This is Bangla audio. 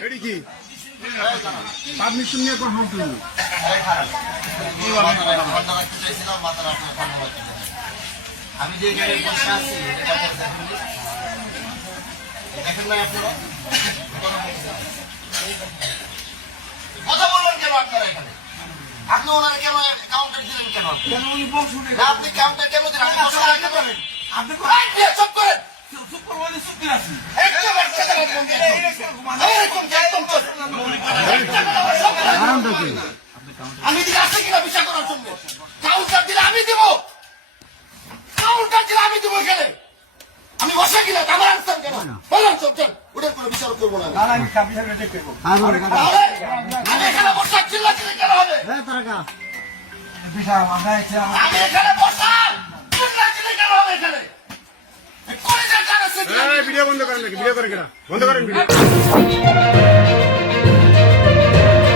এডি কি পারমিশন নিয়ে কোন হাত তুললো আমি যে জায়গায় বসে আছি দেখেন না আপনারা কথা বললেন কেন আপনারা এখানে আপনি ওনার কেন কাউন্টার দিলেন কেন আপনি কাউন্টার কেন দিলেন আপনি চুপ করেন আমি দিকে আসে কিনা বিচার করার জন্য কাউন্টার দিলে আমি দিব কাউন্টার দিলে আমি দিব এখানে আমি বসে কিনা আমার আনসার কেন বললাম চল ওটার কোনো বিচার করবো না আমি এখানে বসা চিল্লা চিল্লি কেন হবে আমি এখানে বসা চিল্লা চিল্লি কেন হবে এখানে ভিডিও বন্ধ করেন নাকি ভিডিও করে কিনা বন্ধ করেন ভিডিও